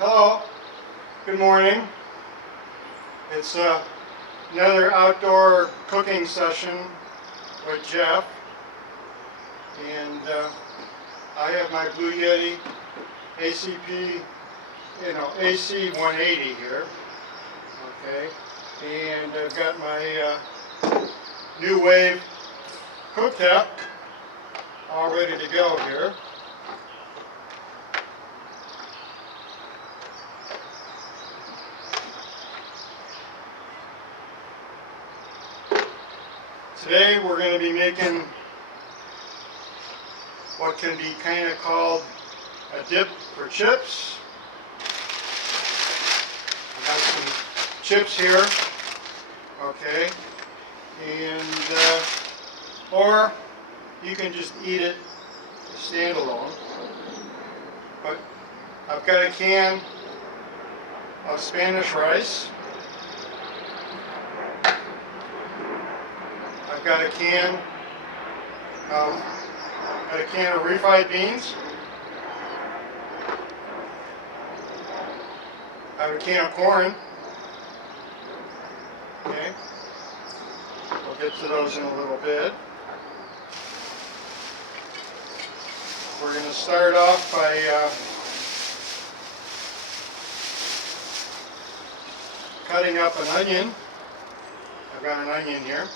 Hello, good morning. It's another outdoor cooking session with Jeff, and I have my Bluetti AC180 here. Okay, and I've got my NuWave Cooktop all ready to go here. Today we're going to be making what can be kind of called a dip for chips. I got some chips here, okay, and or you can just eat it standalone. But I've got a can of Spanish rice. I've got a can of refried beans. I have a can of corn. Okay, we'll get to those in a little bit. We're going to start off by cutting up an onion. I've got an onion here.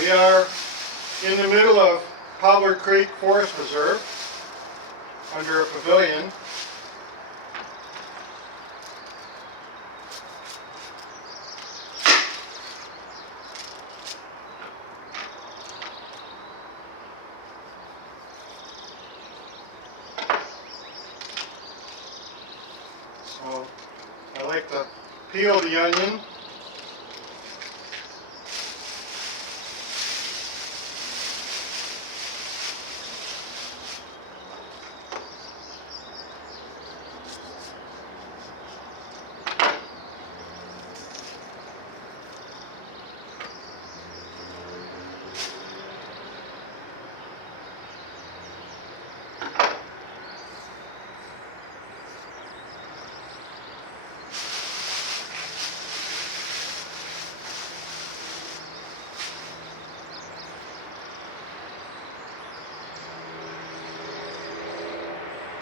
We are in the middle of Powder Creek Forest Preserve under a pavilion. So I like to peel the onion.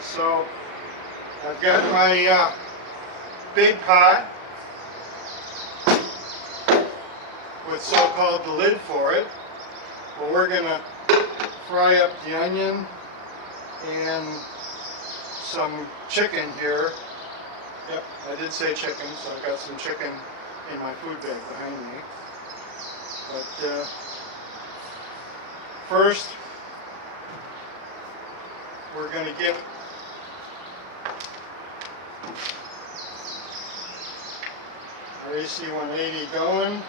So I've got my big pot with so-called the lid for it. Well, we're going to fry up the onion and some chicken here. Yep, I did say chicken, so I've got some chicken in my food bag behind me. But first, we're going to get our AC180 going.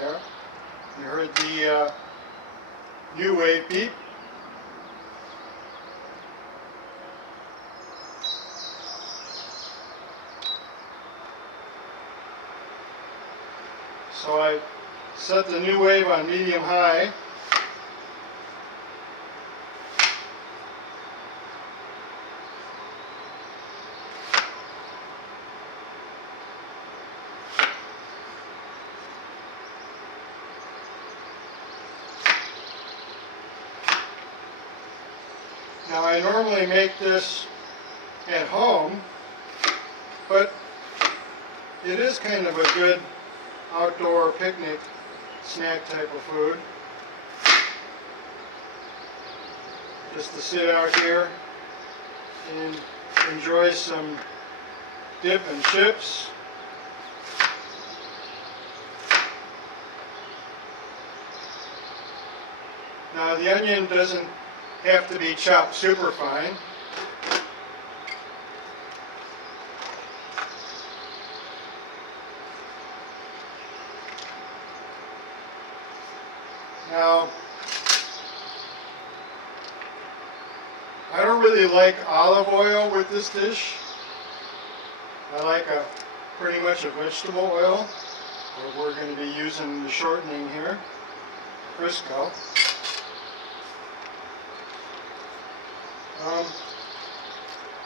There. You heard the NuWave beep. So I set the NuWave on medium high. Now I normally make this at home, but it is kind of a good outdoor picnic snack type of food. Just to sit out here and enjoy some dip and chips. Now the onion doesn't have to be chopped super fine. Now, I don't really like olive oil with this dish. I like pretty much a vegetable oil. We're going to be using the shortening here, Crisco.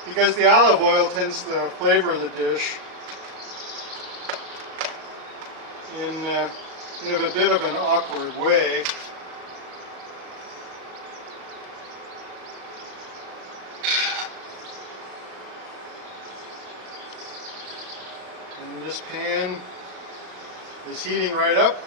Because the olive oil tends to flavor the dish in a bit of an awkward way. And this pan is heating right up.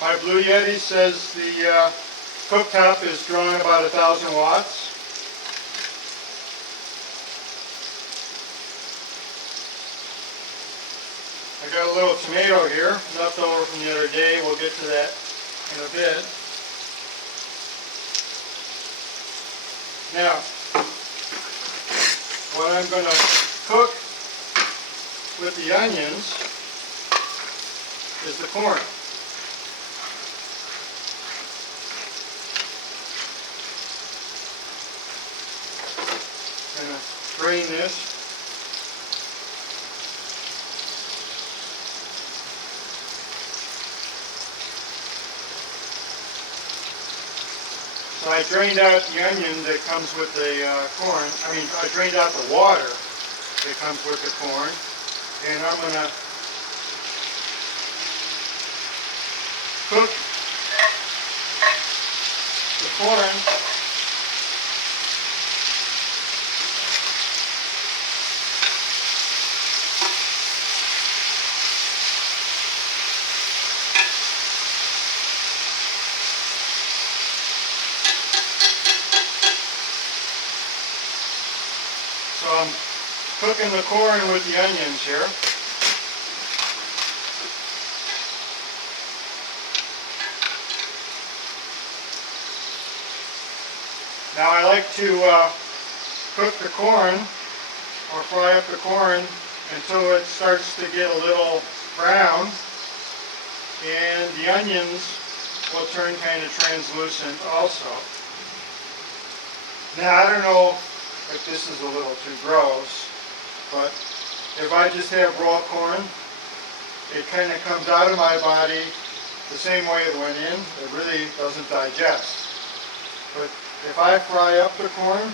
My Bluetti says the cooktop is drawing about 1,000 watts. I got a little tomato here, left over from the other day. We'll get to that in a bit. Now, what I'm going to cook with the onions is the corn. I'm going to drain this. So I drained out the onion that comes with the corn. I drained out the water that comes with the corn. And I'm going to cook the corn So I'm cooking the corn with the onions here. Now I like to cook the corn or fry up the corn until it starts to get a little brown, and the onions will turn kind of translucent also. Now I don't know if this is a little too gross, but if I just have raw corn, it kind of comes out of my body the same way it went in. It really doesn't digest. But if I fry up the corn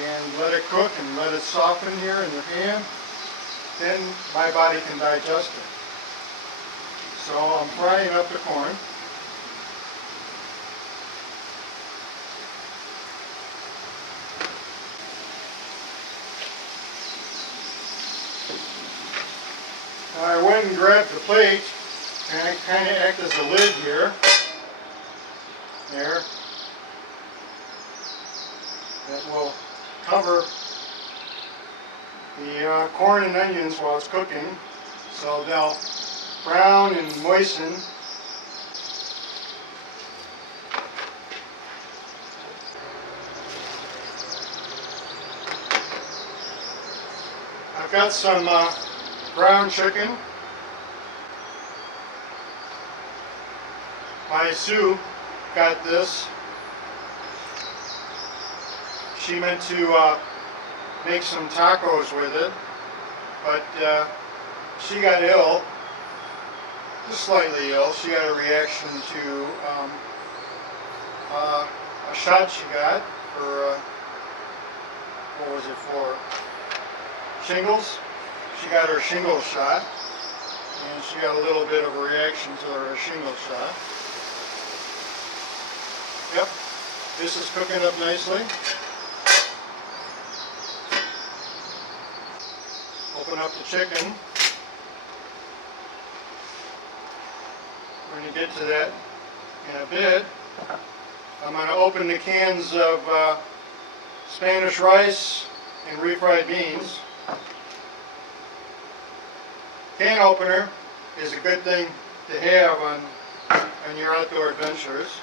and let it cook and let it soften here in the pan, then my body can digest it. So I'm frying up the corn. I went and grabbed the plate, and I kind of act as a lid here. There. That will cover the corn and onions while it's cooking, so they'll brown and moisten. I've got some brown chicken. My Sue got this. She meant to make some tacos with it, but she got ill, just slightly ill. She got a reaction to a shot she got for what was it for? Shingles. She got her shingle shot, and she got a little bit of a reaction to her shingle shot. Yep, this is cooking up nicely. Open up the chicken. We're going to get to that in a bit. I'm going to open the cans of Spanish rice and refried beans. Can opener is a good thing to have on your outdoor adventures.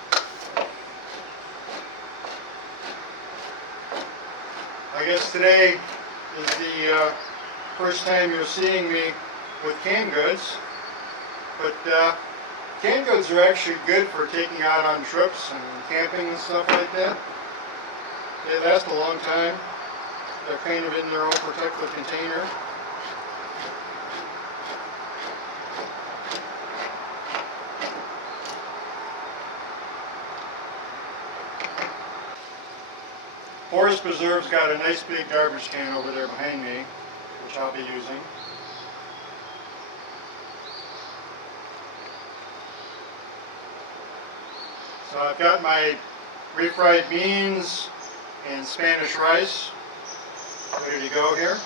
I guess today is the first time you're seeing me with canned goods, but canned goods are actually good for taking out on trips and camping and stuff like that. They last a long time. They're kind of in their own protective container. Forest Preserve's got a nice big garbage can over there behind me, which I'll be using. So I've got my refried beans and Spanish rice ready to go here.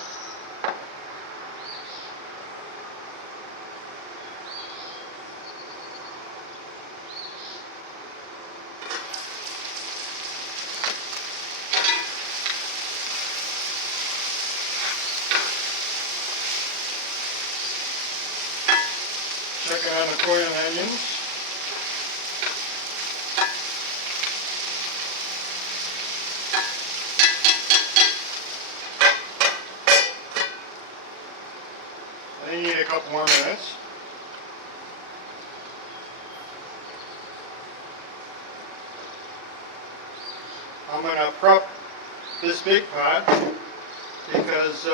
Checking on the corn and onions. They need a couple more minutes. I'm going to prep this big pot because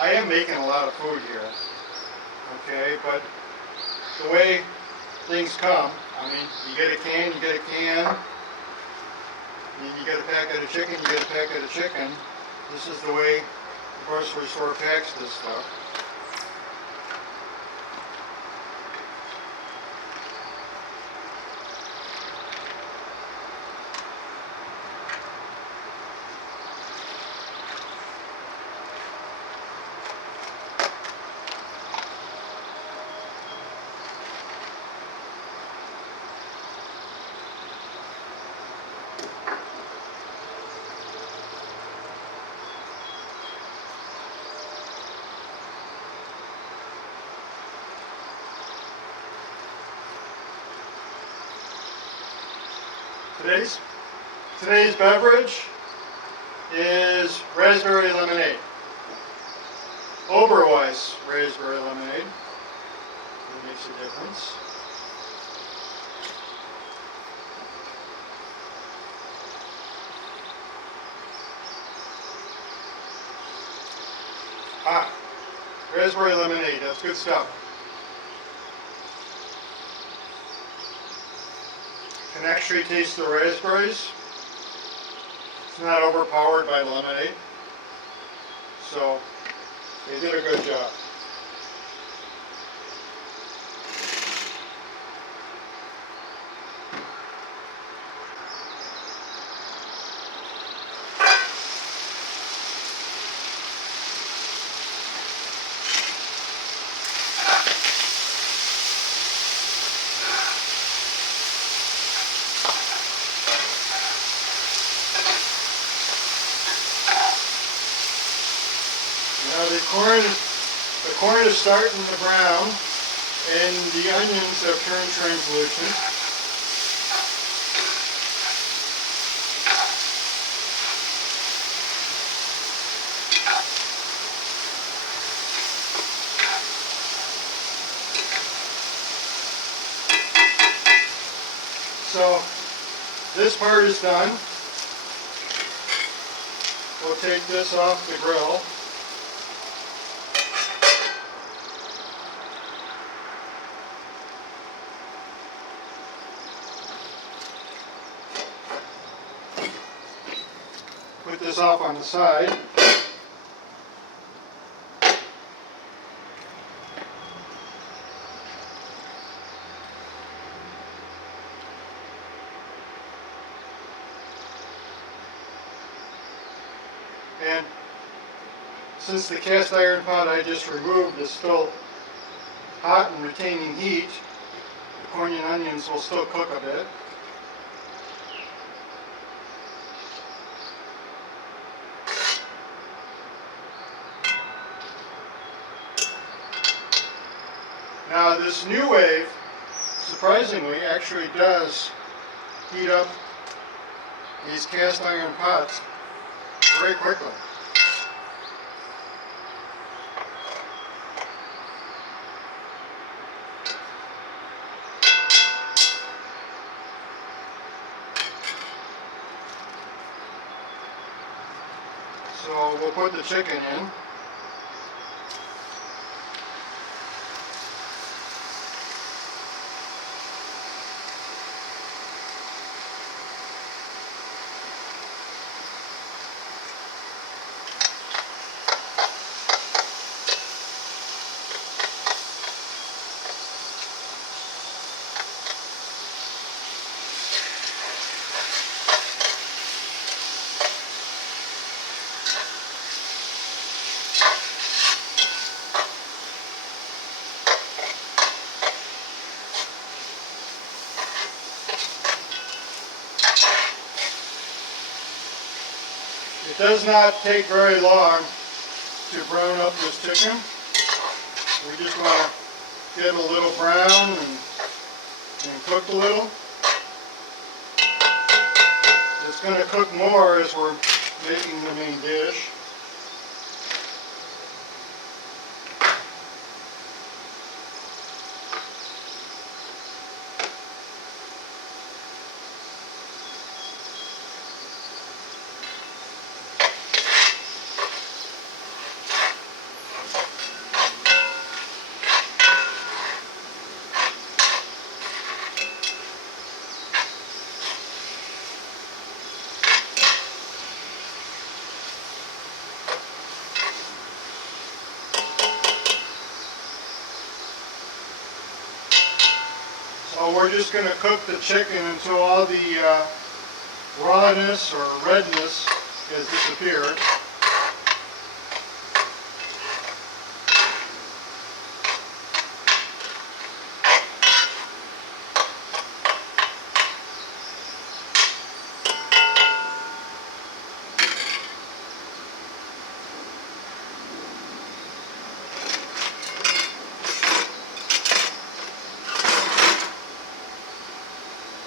I am making a lot of food here. Okay, but the way things come, I mean, you get a can, you get a can, you get a packet of chicken, you get a packet of chicken. This is the way the grocery store packs this stuff. Today's beverage is raspberry lemonade. Oberweis raspberry lemonade. That makes a difference. Raspberry lemonade, that's good stuff. Can actually taste the raspberries. It's not overpowered by lemonade. So they did a good job. Now the corn is starting to brown and the onions have turned translucent. So this part is done. We'll take this off the grill. put this off on the side. And since the cast iron pot I just removed is still hot and retaining heat, the corn and onions will still cook a bit. Now this NuWave, surprisingly, actually does heat up these cast iron pots very quickly. So we'll put the chicken in. It does not take very long to brown up this chicken. We just want to get a little brown and cook a little. It's going to cook more as we're making the main dish. So we're just going to cook the chicken until all the rawness or redness has disappeared.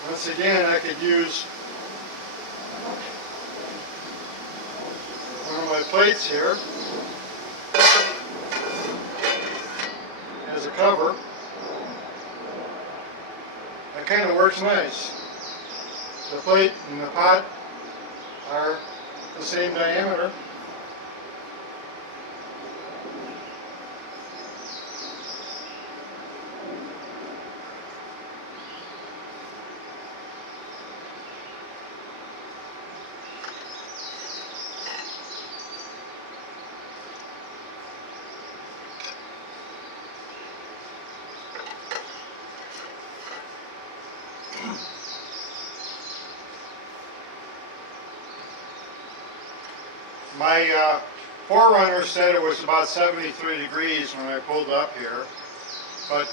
Once again, I could use one of my plates here as a cover. That kind of works nice. The plate and the pot are the same diameter. My forerunner said it was about 73 degrees when I pulled up here, but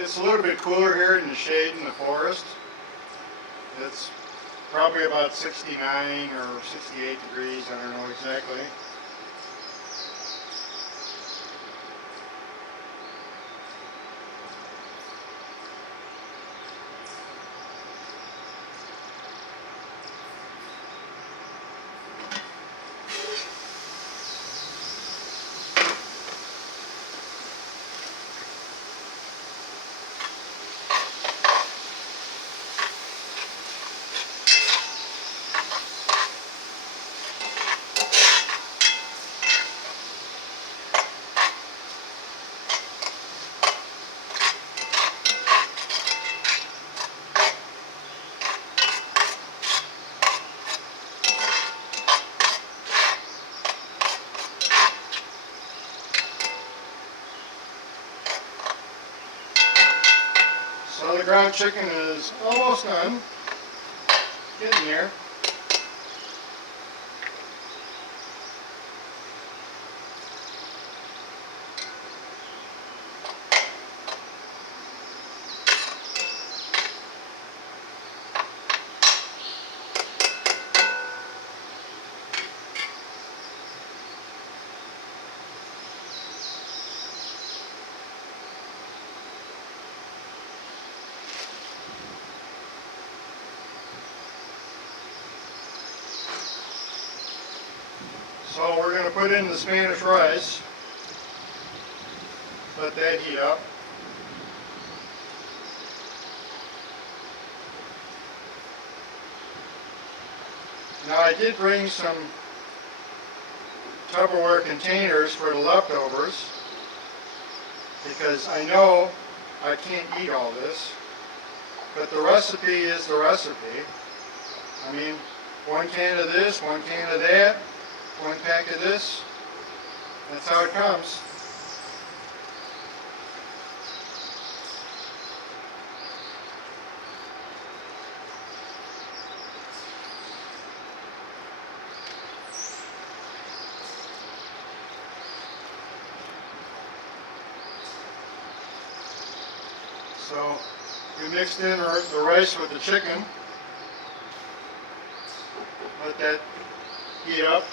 it's a little bit cooler here in the shade in the forest. It's probably about 69 or 68 degrees, I don't know exactly. ground chicken is almost done. Getting there. So we're going to put in the Spanish rice, let that heat up. Now I did bring some Tupperware containers for the leftovers because I know I can't eat all this, but the recipe is the recipe. I mean, 1 can of this, 1 can of that, 1 pack of this, that's how it comes. So we mixed in the rice with the chicken, let that heat up.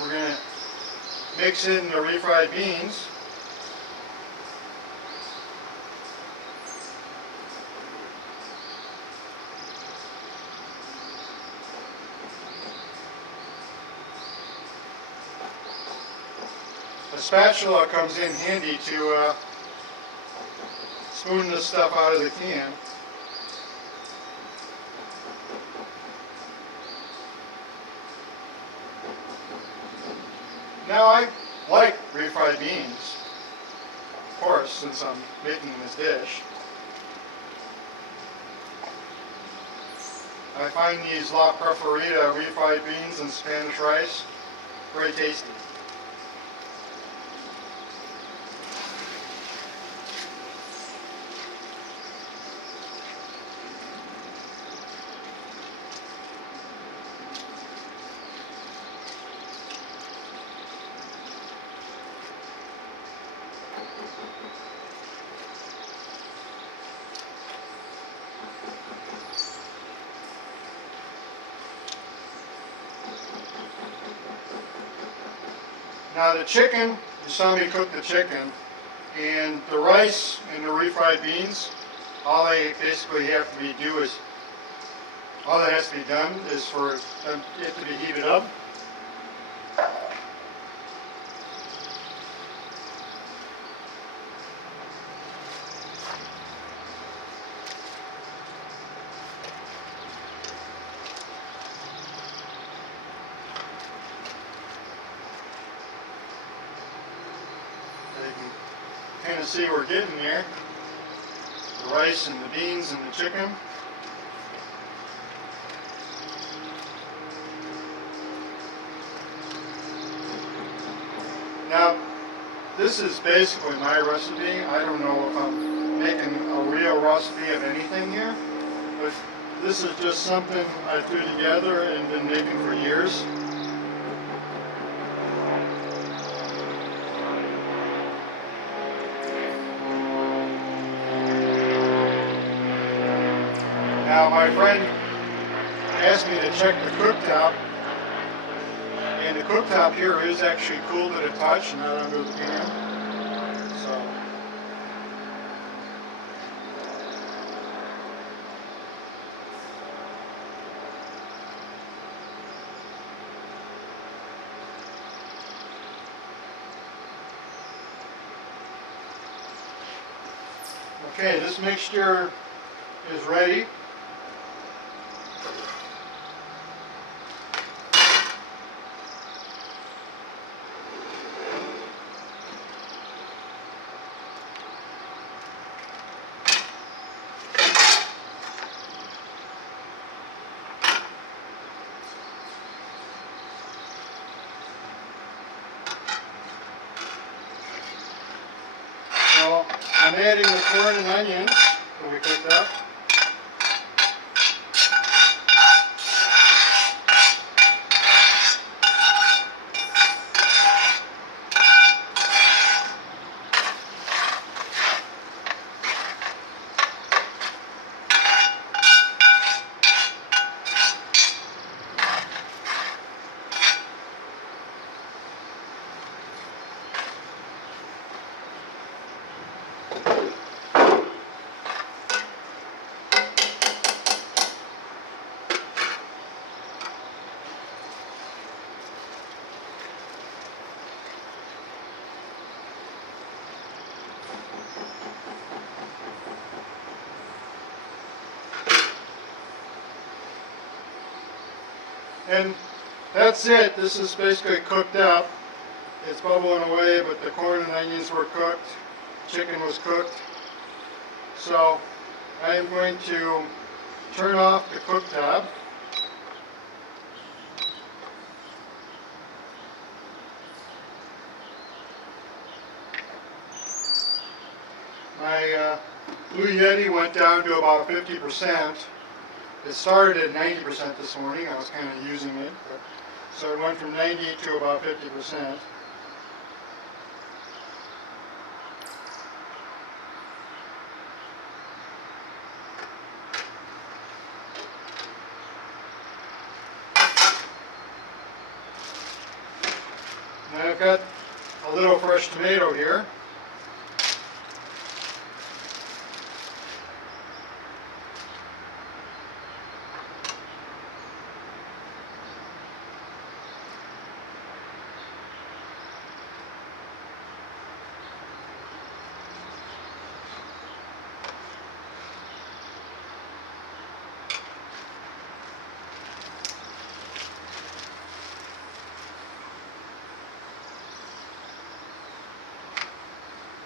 We're going to mix in the refried beans. A spatula comes in handy to spoon this stuff out of the can. Now I like refried beans, of course, since I'm making this dish. I find these La Preferita refried beans and Spanish rice very tasty. Now the chicken, you saw me cook the chicken, and the rice and the refried beans, all they basically have to be all that has to be done is for it to be heated up. Kind of see we're getting there. The rice and the beans and the chicken. Now, this is basically my recipe. I don't know if I'm making a real recipe of anything here, but this is just something I threw together and been making for years. Now my friend asked me to check the cooktop, and the cooktop here is actually cool to the touch, not under the pan. So okay, this mixture is ready. I'm adding the corn and onions that we cooked up. And that's it. This is basically cooked up. It's bubbling away, but the corn and onions were cooked. Chicken was cooked. So I am going to turn off the cooktop. My Blue Yeti went down to about 50%. It started at 90% this morning. I was kind of using it, so it went from 90 to about 50%. Now I've got a little fresh tomato here.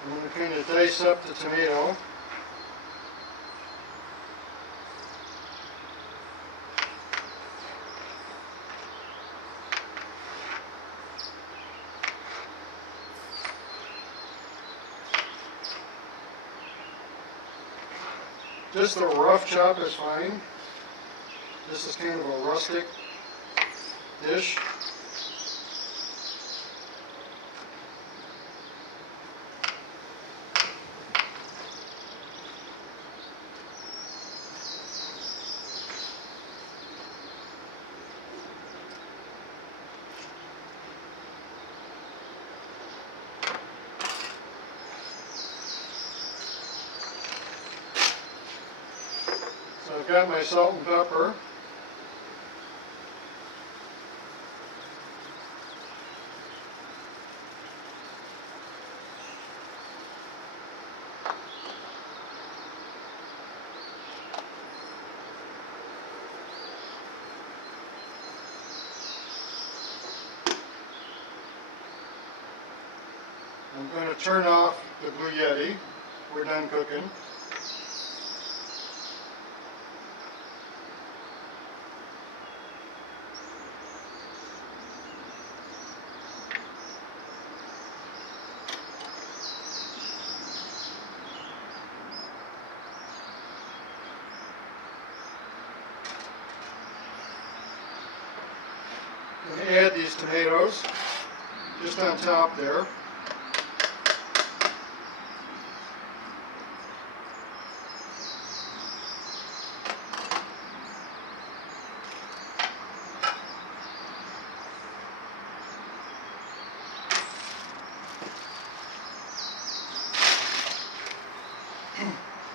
I'm going to kind of dice up the tomato. Just a rough chop is fine. This is kind of a rustic dish. So I've got my salt and pepper. I'm going to turn off the Blue Yeti. We're done cooking. I'm going to add these tomatoes just on top there.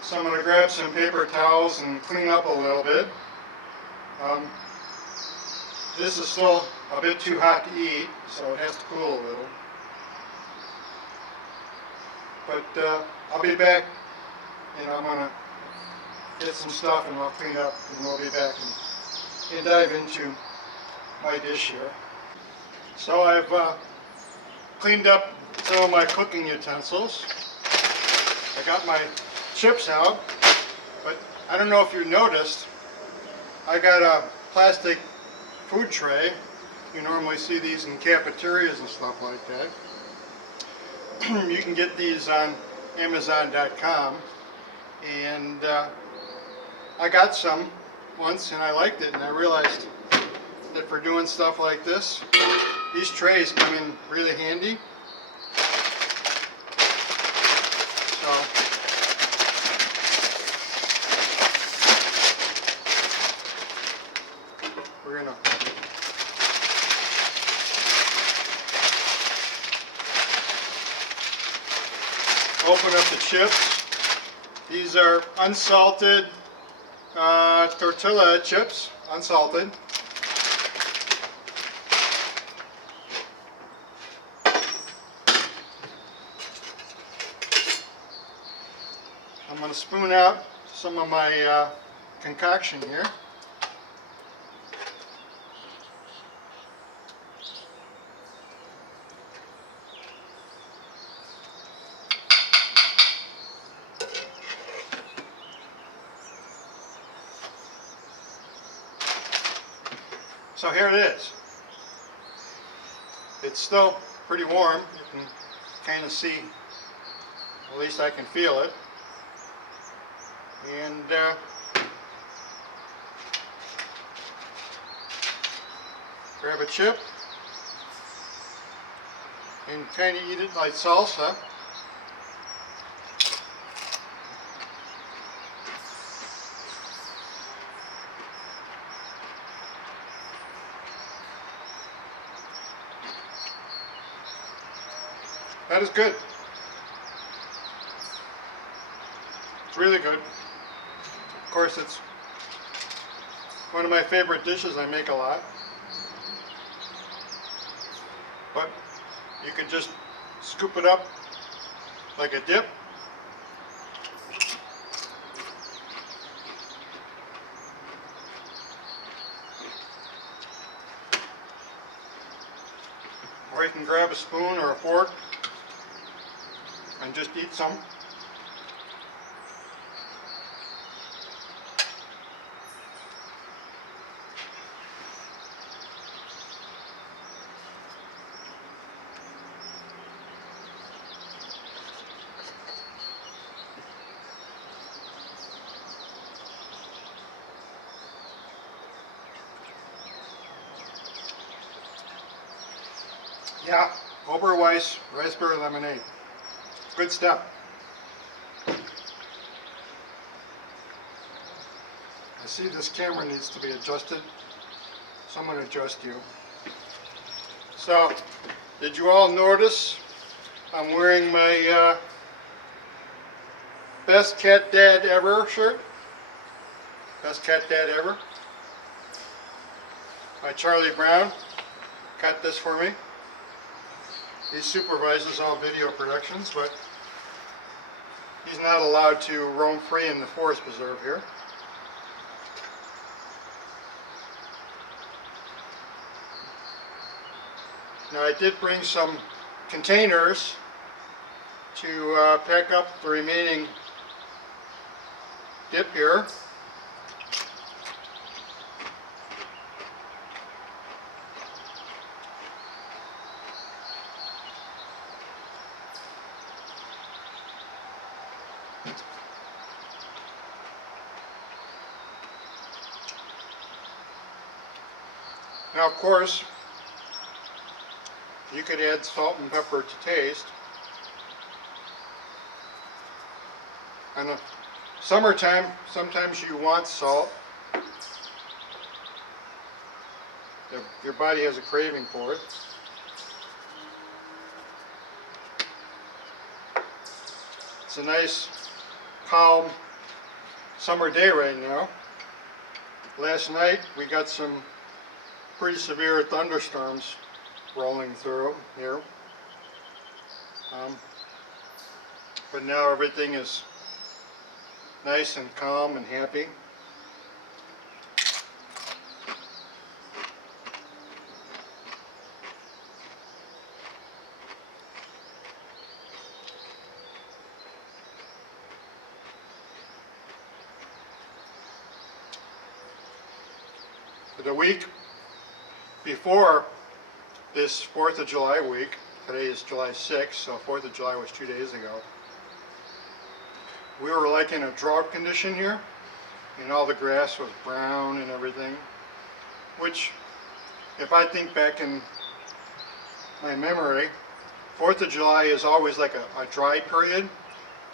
So I'm going to grab some paper towels and clean up a little bit. This is still a bit too hot to eat, so it has to cool a little. But I'll be back, and I'm going to get some stuff and I'll clean up, and we'll be back and dive into my dish here. So I've cleaned up some of my cooking utensils. I got my chips out, but I don't know if you noticed, I got a plastic food tray. You normally see these in cafeterias and stuff like that. You can get these on Amazon.com, and I got some once and I liked it, and I realized that for doing stuff like this, these trays come in really handy. So we're gonna open up the chips. These are unsalted tortilla chips, unsalted. I'm going to spoon out some of my concoction here. So here it is. It's still pretty warm. You can kind of see, at least I can feel it. And grab a chip and kind of eat it like salsa. That is good. It's really good. Of course, it's one of my favorite dishes. I make a lot. But you can just scoop it up like a dip. Or you can grab a spoon or a fork and just eat some. Yeah, Oberweis raspberry lemonade. Good stuff. I see this camera needs to be adjusted. So I'm going to adjust you. So, did you all notice I'm wearing my Best Cat Dad Ever shirt? Best Cat Dad Ever. By Charlie Brown. Cut this for me. He supervises all video productions, but he's not allowed to roam free in the forest preserve here. Now I did bring some containers to pack up the remaining dip here. Now, of course, you could add salt and pepper to taste. In the summertime, sometimes you want salt. Your body has a craving for it. It's a nice, calm summer day right now. Last night we got some pretty severe thunderstorms rolling through here. But now everything is nice and calm and happy. The week before this 4th of July week, today is July 6th, so 4th of July was 2 days ago, we were like in a drought condition here, and all the grass was brown and everything, which, if I think back in my memory, 4th of July is always like a dry period,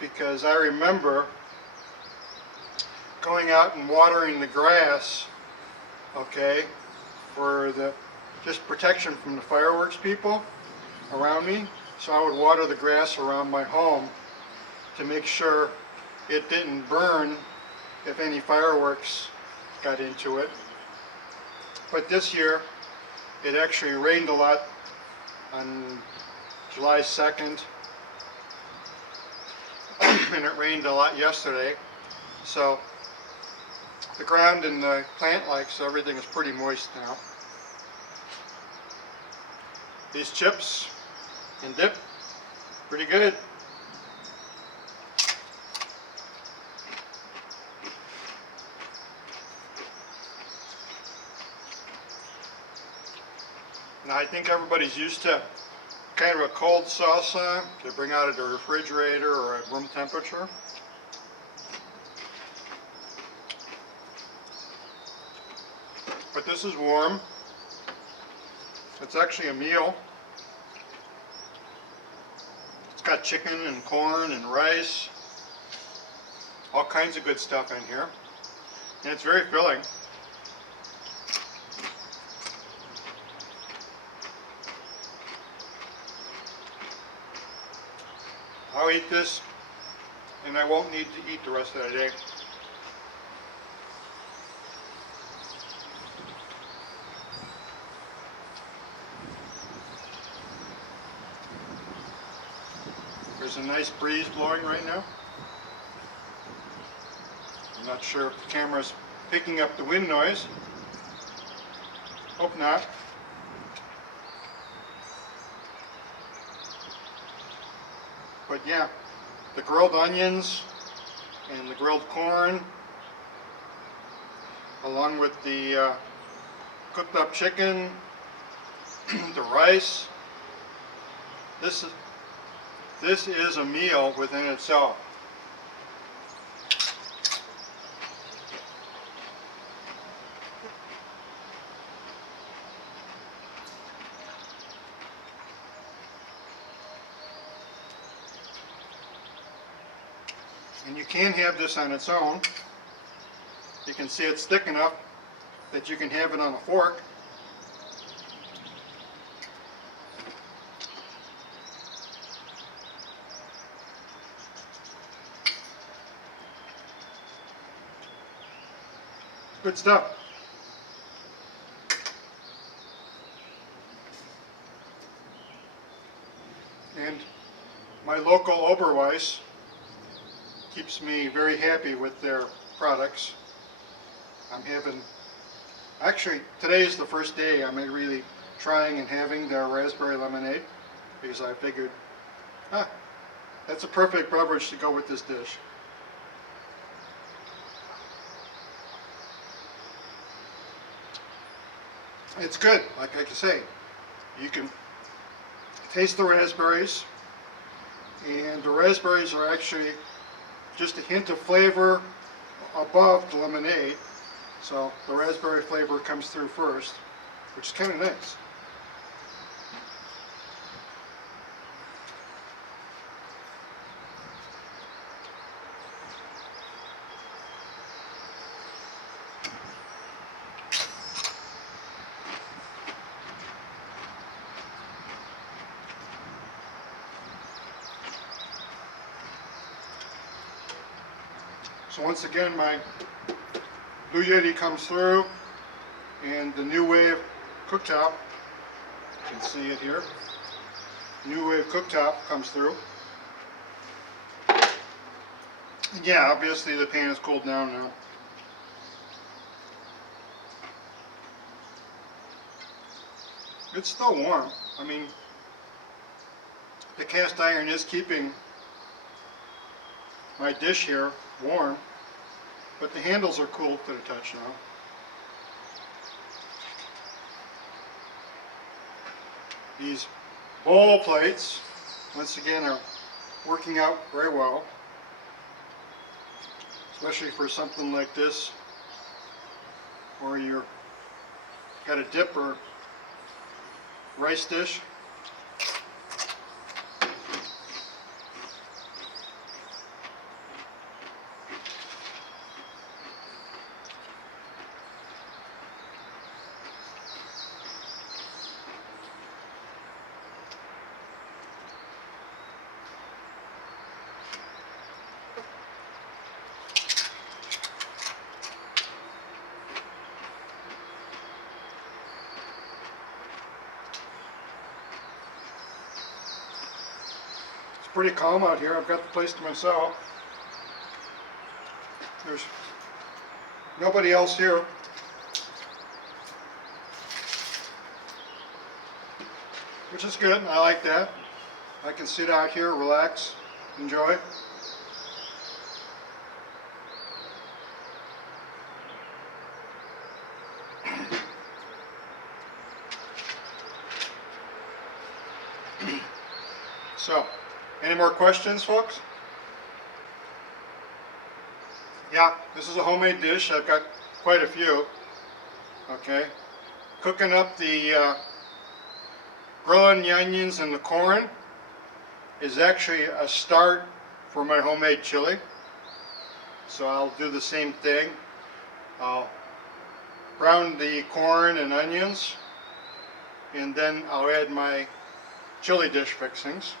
because I remember going out and watering the grass, okay, for the just protection from the fireworks people around me. So I would water the grass around my home to make sure it didn't burn if any fireworks got into it. But this year it actually rained a lot on July 2nd and it rained a lot yesterday, so the ground and the plant life, so everything is pretty moist now. These chips and dip, pretty good. Now I think everybody's used to kind of a cold salsa to bring out of the refrigerator or at room temperature. But this is warm. It's actually a meal. It's got chicken and corn and rice, all kinds of good stuff in here, and it's very filling. I'll eat this and I won't need to eat the rest of the day. There's a nice breeze blowing right now. I'm not sure if the camera's picking up the wind noise. Hope not. But yeah, the grilled onions and the grilled corn, along with the cooked up chicken, the rice, this is a meal within itself. And you can have this on its own. You can see it's thick enough that you can have it on a fork. Good stuff. And my local Oberweis keeps me very happy with their products. I'm having, actually today is the first day I'm really trying and having their raspberry lemonade, because I figured, that's a perfect beverage to go with this dish. It's good, like I say, you can taste the raspberries, and the raspberries are actually just a hint of flavor above the lemonade, so the raspberry flavor comes through first, which is kind of nice. So once again, my Blue Yeti comes through, and the NuWave cooktop, you can see it here, NuWave cooktop comes through. And yeah, obviously the pan is cooled down now. It's still warm. I mean, the cast iron is keeping my dish here warm, but the handles are cool to the touch now. These bowl plates, once again, are working out very well. especially for something like this where you're got a dip or rice dish. Pretty calm out here. I've got the place to myself. There's nobody else here. Which is good. I like that. I can sit out here, relax, enjoy. So, any more questions, folks? Yeah, this is a homemade dish. I've got quite a few. Okay, cooking up the grilling the onions and the corn is actually a start for my homemade chili. So I'll do the same thing. I'll brown the corn and onions, and then I'll add my chili dish fixings.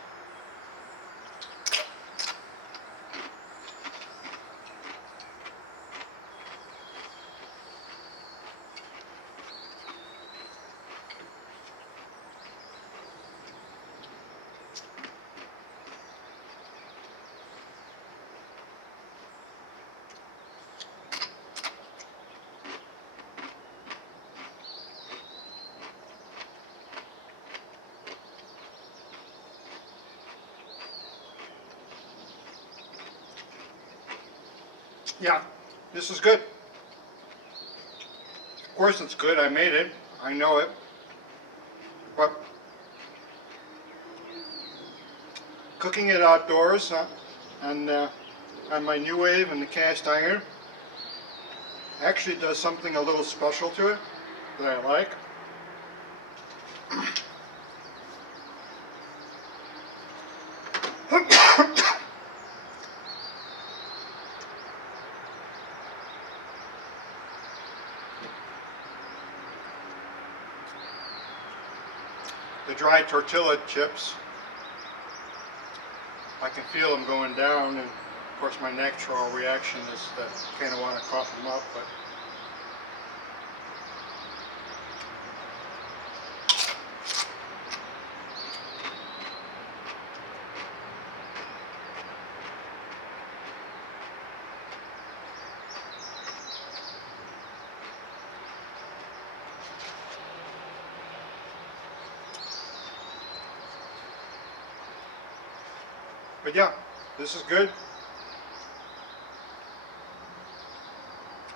Yeah, this is good. Of course it's good. I made it. I know it. But cooking it outdoors on my NuWave and the cast iron actually does something a little special to it that I like. The dry tortilla chips, I can feel them going down, and of course my natural reaction is that I kind of want to cough them up, but yeah, this is good.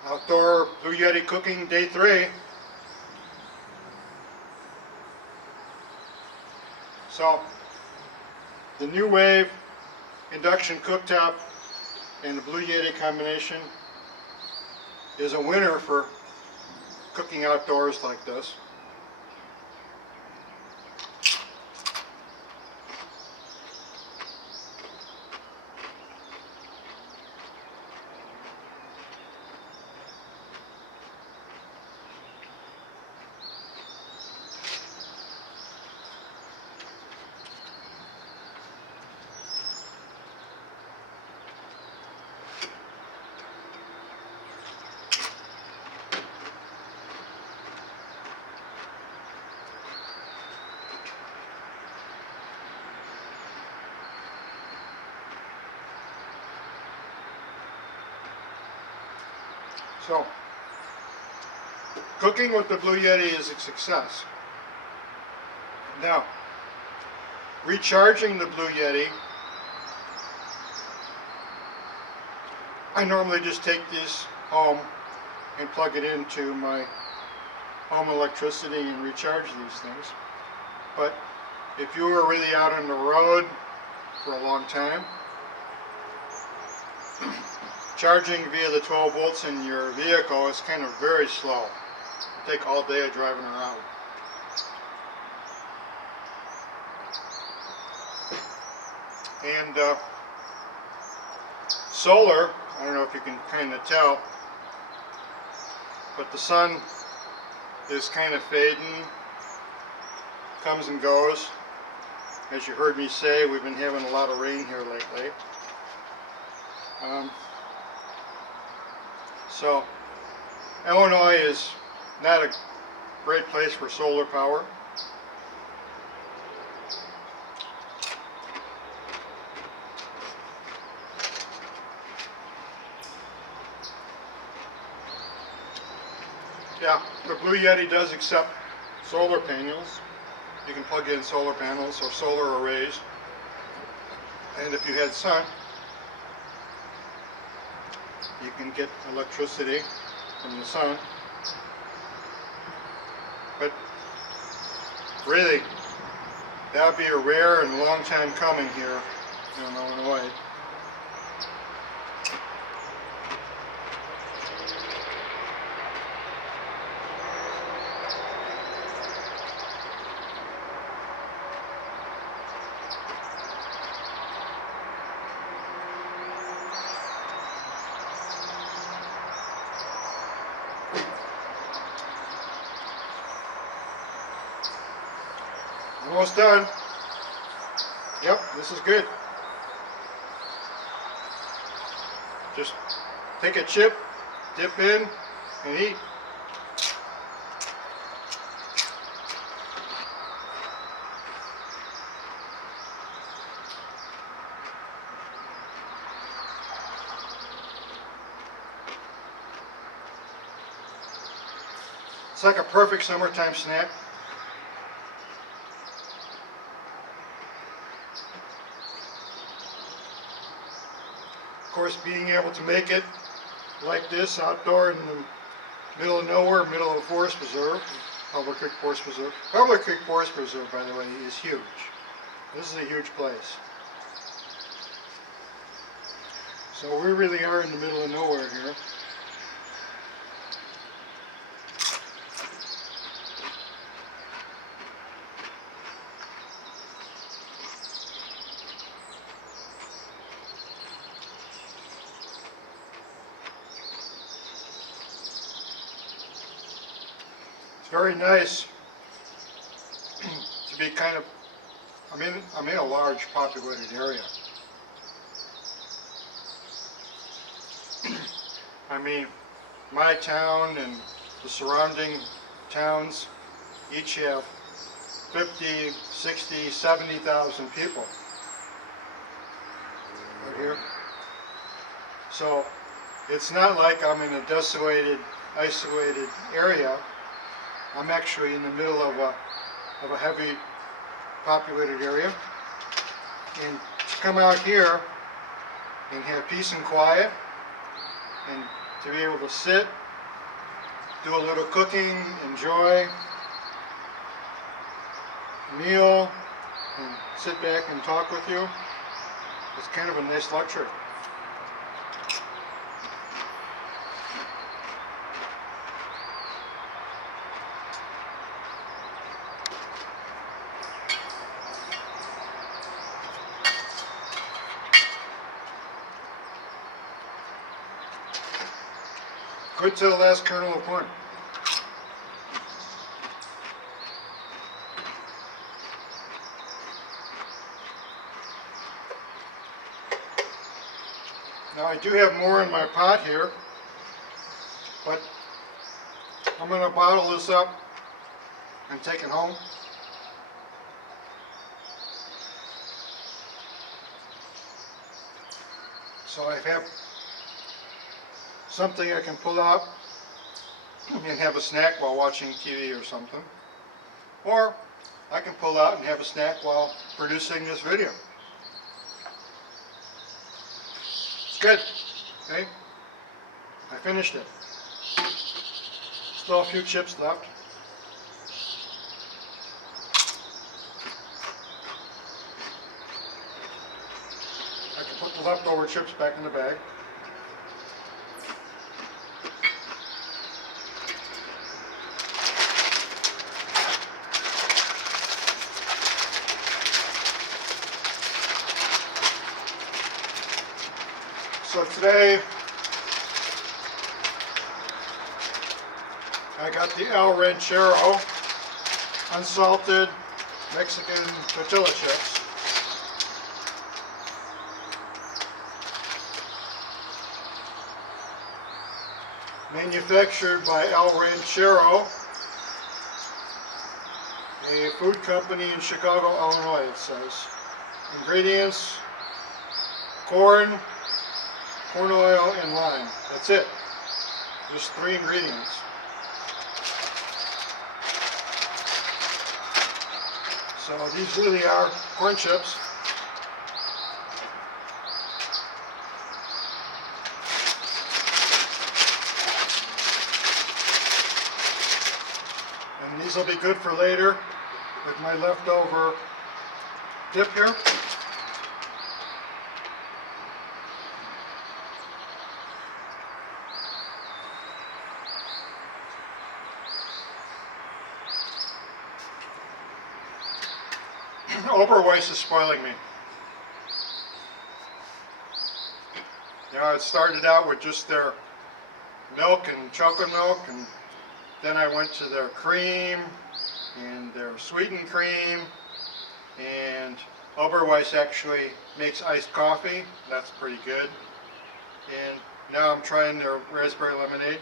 Outdoor Blue Yeti cooking day 3. So the NuWave Induction Cooktop and the Blue Yeti combination is a winner for cooking outdoors like this. So, cooking with the Blue Yeti is a success. Now, recharging the Blue Yeti, I normally just take this home and plug it into my home electricity and recharge these things. But if you were really out on the road for a long time, charging via the 12 volts in your vehicle is kind of very slow. It'll take all day of driving around. And solar, I don't know if you can kind of tell, but the sun is kind of fading, comes and goes. As you heard me say, we've been having a lot of rain here lately. So Illinois is not a great place for solar power. Yeah, the Blue Yeti does accept solar panels. You can plug in solar panels or solar arrays. And if you had sun, you can get electricity from the sun. But really, that would be a rare and long time coming here in Illinois. Almost done. Yep, this is good. Just take a chip, dip in, and eat. It's like a perfect summertime snack. Of course, being able to make it like this outdoor in the middle of nowhere, middle of a forest preserve, Public Creek Forest Preserve. Public Creek Forest Preserve, by the way, is huge. This is a huge place. So we really are in the middle of nowhere here. Very nice to be kind of, I'm in a large populated area. I mean, my town and the surrounding towns each have 50, 60, 70,000 people right here. So it's not like I'm in a desolated, isolated area. I'm actually in the middle of a heavy populated area, and to come out here and have peace and quiet, and to be able to sit, do a little cooking, enjoy a meal, and sit back and talk with you, it's kind of a nice luxury. Good to the last kernel of corn. Now I do have more in my pot here, but I'm going to bottle this up and take it home. So I have something I can pull out and have a snack while watching TV or something. Or I can pull out and have a snack while producing this video. It's good. Okay? I finished it. Still a few chips left. I can put the leftover chips back in the bag. today I got the El Ranchero unsalted Mexican tortilla chips. Manufactured by El Ranchero, a food company in Chicago, Illinois, it says. Ingredients: corn, corn oil, and lime. That's it. Just 3 ingredients. So these really are corn chips. And these will be good for later with my leftover dip here. Oberweis is spoiling me. You know, it started out with just their milk and chocolate milk, and then I went to their cream and their sweetened cream, and Oberweis actually makes iced coffee. That's pretty good. And now I'm trying their raspberry lemonade.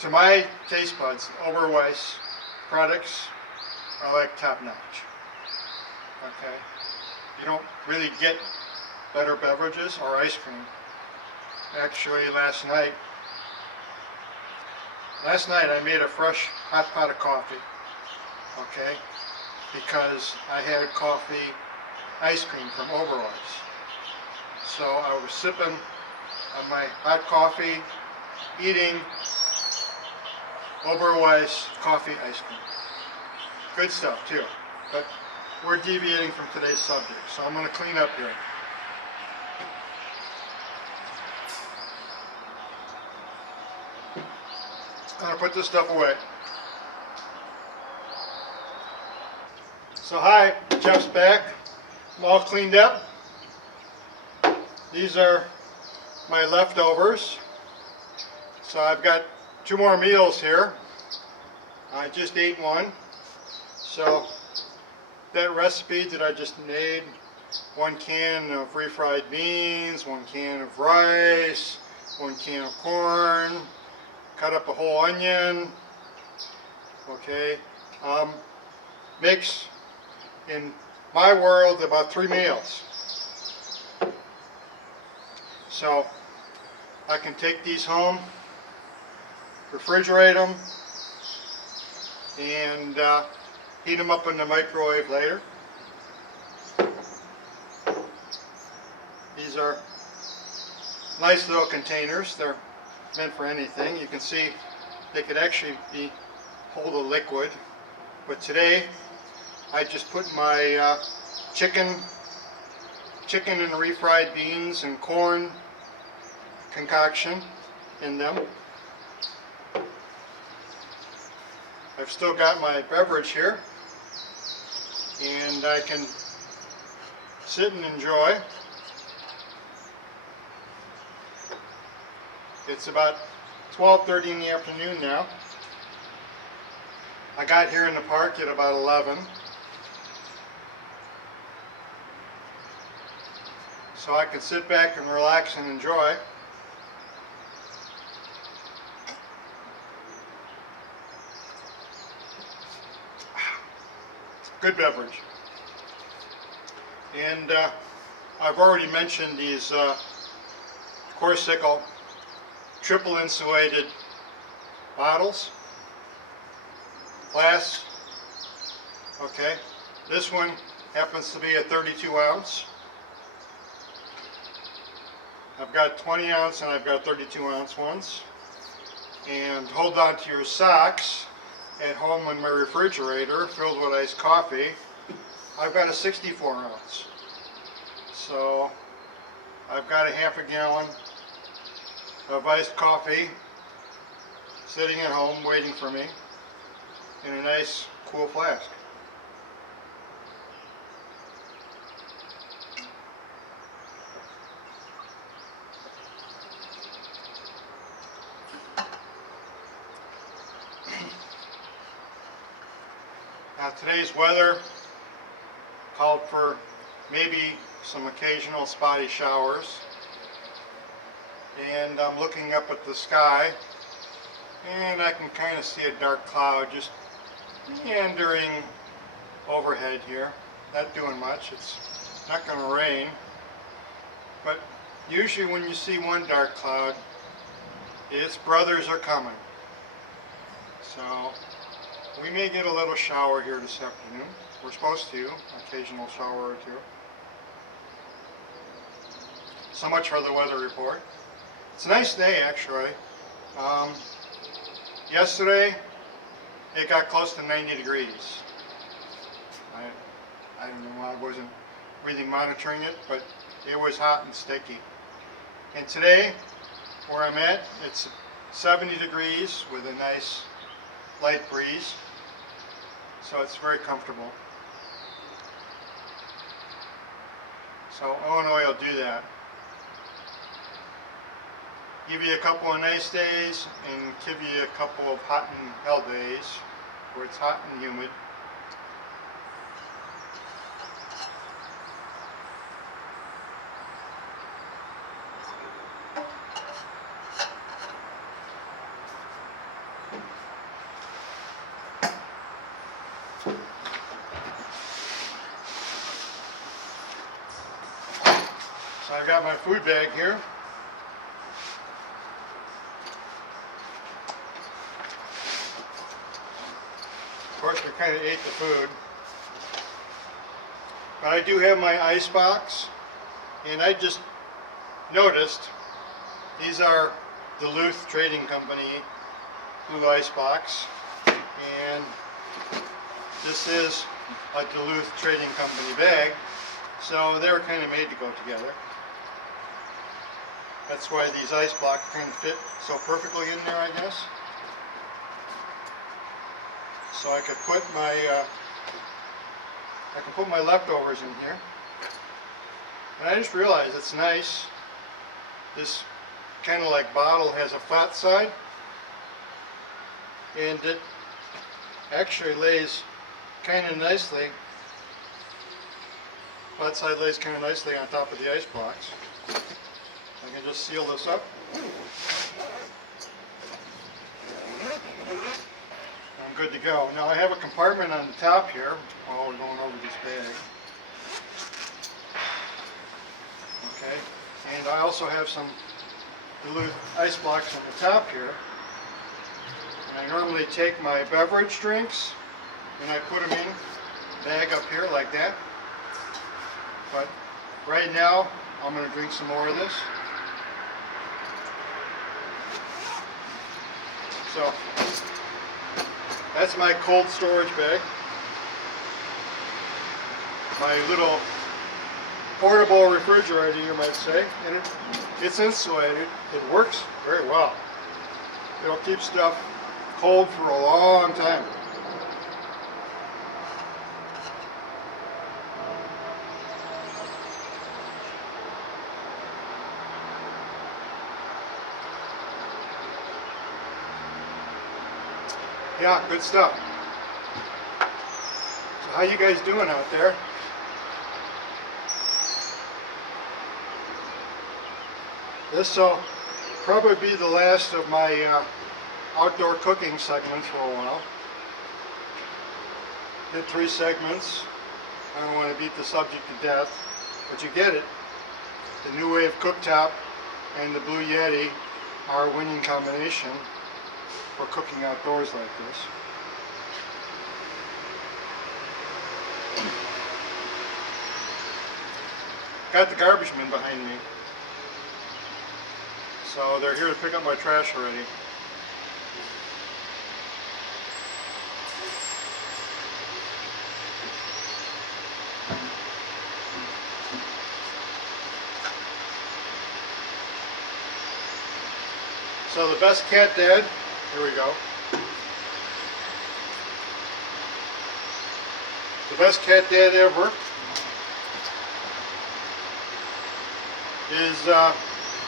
To my taste buds, Oberweis products are like top notch. Okay, you don't really get better beverages or ice cream. Actually, last night I made a fresh hot pot of coffee. Okay, because I had coffee ice cream from Oberweis. So I was sipping on my hot coffee, eating Oberweis coffee ice cream. Good stuff too, but we're deviating from today's subject, so I'm going to clean up here. I'm going to put this stuff away. So hi, Jeff's back. I'm all cleaned up. These are my leftovers. So I've got 2 more meals here. I just ate one. So that recipe that I just made, 1 can of refried beans, 1 can of rice, 1 can of corn, cut up a whole onion, okay, makes, in my world, about 3 meals. So I can take these home, refrigerate them, and heat them up in the microwave later. These are nice little containers. They're meant for anything. You can see they could actually hold a liquid. But today I just put my chicken and refried beans and corn concoction in them. I've still got my beverage here, and I can sit and enjoy. It's about 12:30 in the afternoon now. I got here in the park at about 11. So I can sit back and relax and enjoy. Good beverage. And I've already mentioned these Corsical triple insulated bottles, glass. Okay, this one happens to be a 32 ounce. I've got 20 ounce and I've got 32 ounce ones. And hold on to your socks. At home in my refrigerator filled with iced coffee, I've got a 64 ounce. So I've got a half a gallon of iced coffee sitting at home waiting for me in a nice cool flask. Now today's weather called for maybe some occasional spotty showers, and I'm looking up at the sky and I can kind of see a dark cloud just meandering overhead here. Not doing much. It's not going to rain, but usually when you see one dark cloud, its brothers are coming. So we may get a little shower here this afternoon. We're supposed to, occasional shower or two. So much for the weather report. It's a nice day actually. Yesterday it got close to 90 degrees. I don't know, I wasn't really monitoring it, but it was hot and sticky. And today, where I'm at, it's 70 degrees with a nice light breeze. So it's very comfortable. So Illinois will do that. Give you a couple of nice days and give you a couple of hot and hell days where it's hot and humid. So I've got my food bag here. Of course, we kind of ate the food. But I do have my ice box, and I just noticed these are Duluth Trading Company blue ice box, and this is a Duluth Trading Company bag, so they were kind of made to go together. That's why these ice blocks kind of fit so perfectly in there, I guess. So I could put my leftovers in here. And I just realized it's nice. This kind of like bottle has a flat side, and it actually lays kind of nicely. Flat side lays kind of nicely on top of the ice box. I can just seal this up. I'm good to go. Now I have a compartment on the top here while we're going over this bag. Okay, and I also have some Duluth ice blocks on the top here. And I normally take my beverage drinks and I put them in the bag up here like that. But right now I'm going to drink some more of this. So that's my cold storage bag. My little portable refrigerator, you might say. And it's insulated. It works very well. It'll keep stuff cold for a long time. Yeah, good stuff. So how you guys doing out there? This will probably be the last of my outdoor cooking segments for a while. Did 3 segments. I don't want to beat the subject to death, but you get it. The NuWave Cooktop and the Blue Yeti are a winning combination for cooking outdoors like this. Got the garbage men behind me. So they're here to pick up my trash already. So the best cat dad, here we go. The best cat dad ever is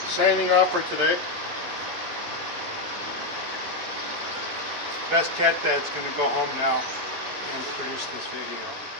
signing off for today. Best cat dad's going to go home now. and produce this video.